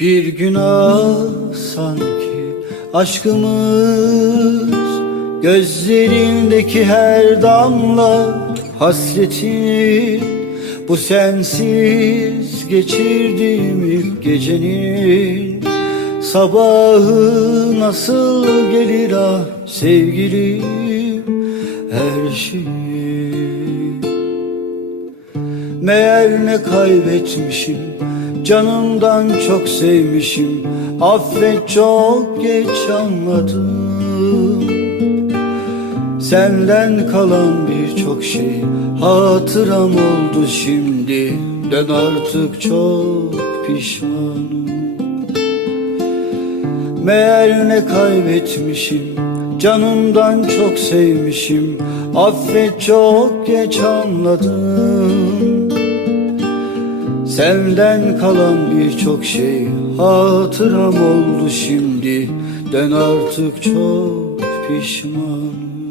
Bir gün ah sanki aşkımız Gözlerindeki her damla hasretin Bu sensiz geçirdiğim ilk gecenin Sabahı nasıl gelir ah sevgilim her şeyim Meğer ne kaybetmişim Canımdan çok sevmişim. Affet çok geç anladım. Senden kalan birçok şey Hatıram oldu şimdi. Dön artık çok pişmanım. Meğer ne kaybetmişim. Canımdan çok sevmişim. Affet çok geç anladım Senden kalan birçok şey Hatıram oldu şimdi. Dön artık çok pişmanım